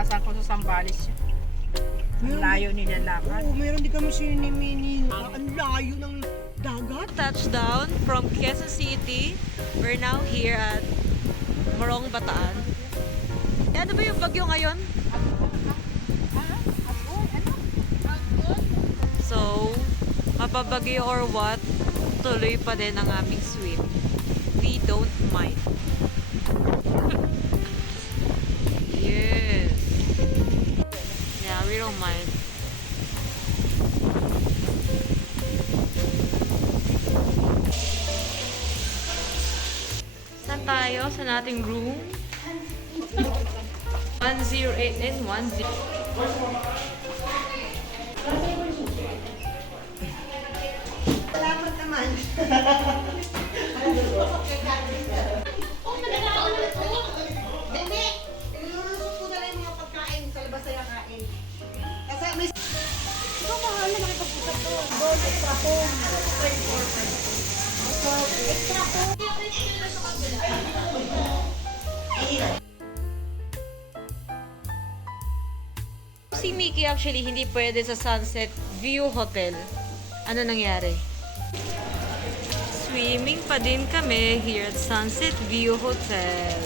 naranasan ko sa Sambales. Ang layo nilalakad. Oo, meron din kami sinimini. Ang layo ng dagat. Touchdown from Quezon City. We're now here at Morong, Bataan. Ano ba yung bagyo ngayon? So, mapabagyo or what, tuloy pa din ang aming swim. We don't mind. Yes. Yeah, we don't mind. Saan tayo? Sa nating room? 108 and 10. Salamat naman. Hindi. Ilululusot ko na lang yung mga pagkain sa labas na kain. Kasi may... Ikaw mahal na makipagpusap to. Gold extra home. Extra home. Si Mickey actually hindi pwede sa Sunset View Hotel. Ano nangyari? Swimming pa din kami here at Sunset View Hotel.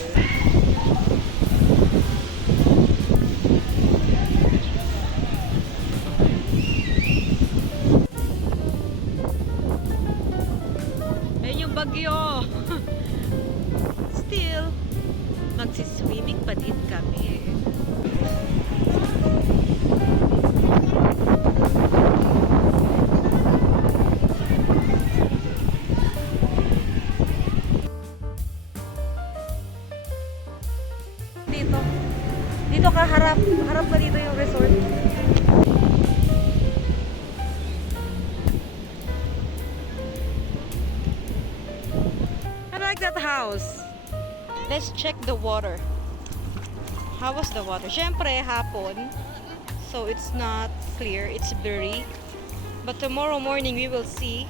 Ayun yung bagyo. Still, magsiswimming pa din kami. Dito ka harap ka dito yung resort. I like that house. Let's check the water. How was the water? Syempre hapon, so it's not clear, it's blurry. But tomorrow morning we will see.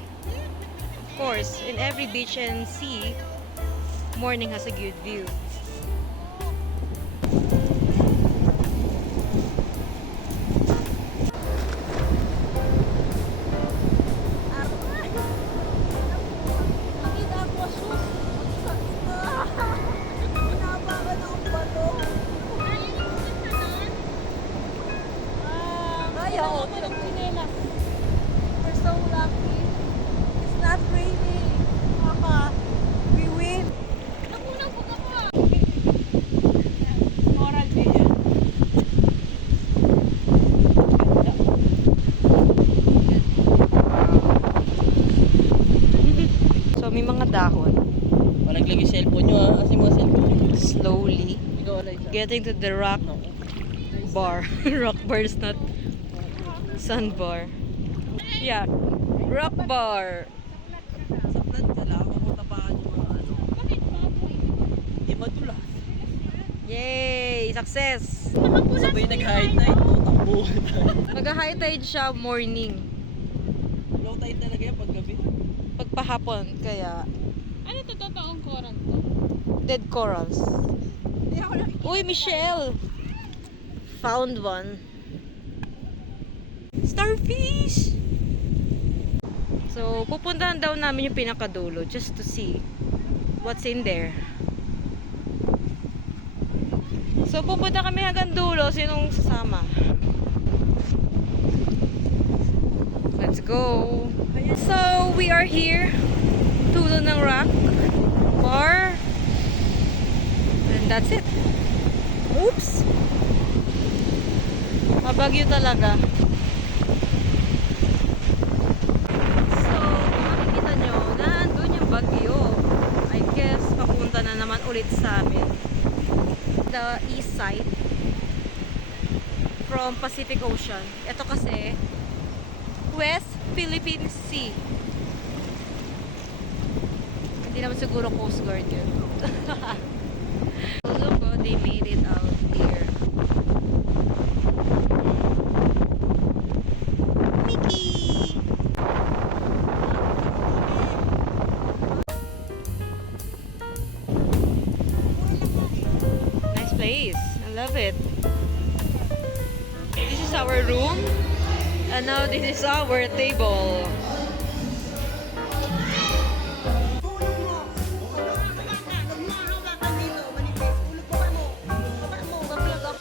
Of course, in every beach and sea, morning has a good view. We're so lucky. It's not raining. Mama, we win. Nakunang po ka pa. Moral din yan. So may mga dahon. Walang lagi cellphone nyo ha, kasi mga cellphone nyo. Slowly Ikaw alay sa... getting to the rock bar. Rock bar is not sandbar. Yeah, rock bar. Sa plan ka lang, mamutapahan yung mga ano. Di madulas. Yay! Success! Sabay nag-high tide, no? Takbo. Mag-high tide siya morning. Low tide talaga yan pag gabi. Pagpahapon, kaya Ano ito? Totoong koran to? dead corals. Uy, Michelle! Found one. Starfish! So, pupuntahan daw namin yung pinakadulo just to see what's in there. So, pupunta kami hanggang dulo. Sinong sasama? Let's go! So, we are here. Dulo ng rock bar. And that's it. Oops! Mabagyo talaga. So, kung makikita nyo, nandun yung bagyo. I guess, papunta na naman ulit sa amin. The east side from Pacific Ocean. Ito kasi, West Philippine Sea. Hindi naman siguro Coast Guard yun. So, look, oh, they made it out here. Mickey! Nice place. I love it. And now this is our table. Tulog mo. Nagmahanga dito, manipis. Ulog baba mo. Baba mo, bablog ako.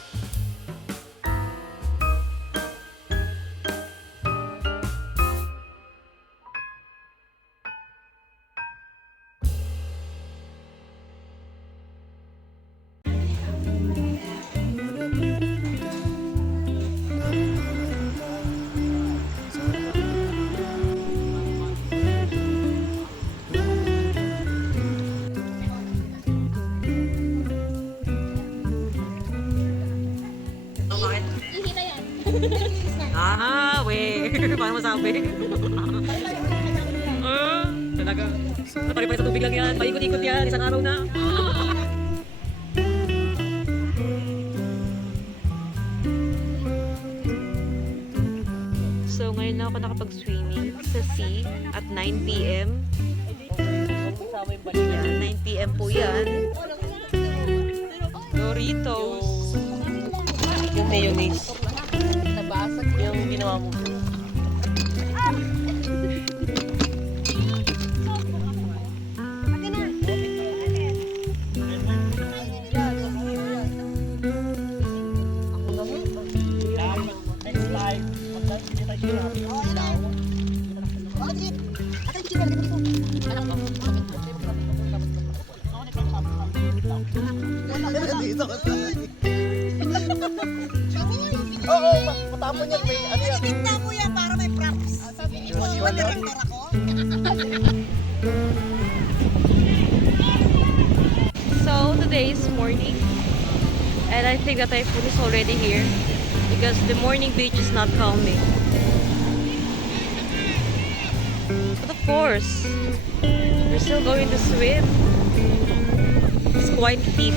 Ah, we. Paano masabi? Talaga. Napalipay sa tubig lang yan. Paikot-ikot yan. Isang araw na. So, ngayon na ako nakapag-swimming sa sea at 9 p.m. Yan, 9 p.m. po yan. Doritos. Yung mayonnaise. Nabasag yung ginawa mo. Oo, matapon yan. May ano yan. Tignan mo yan para may props. Di ba director ako? So today is morning, and I think the typhoon is already here because the morning beach is not coming. But of course, we're still going to swim. It's quite deep.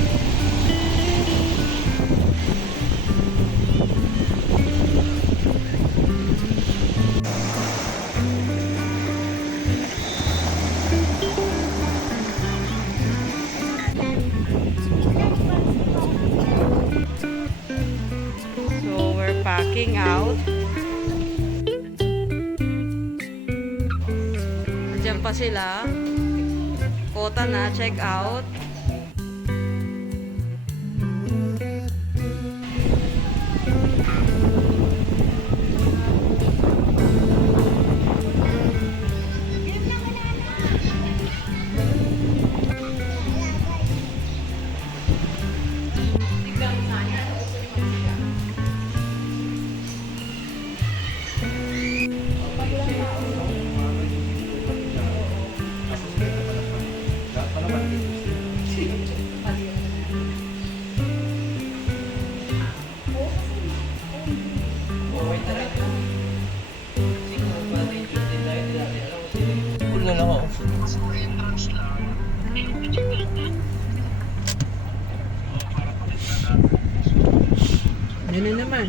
So we're packing out. Nandiyan pa sila. Kota na, check out. Cool na lang ako. Yun na naman.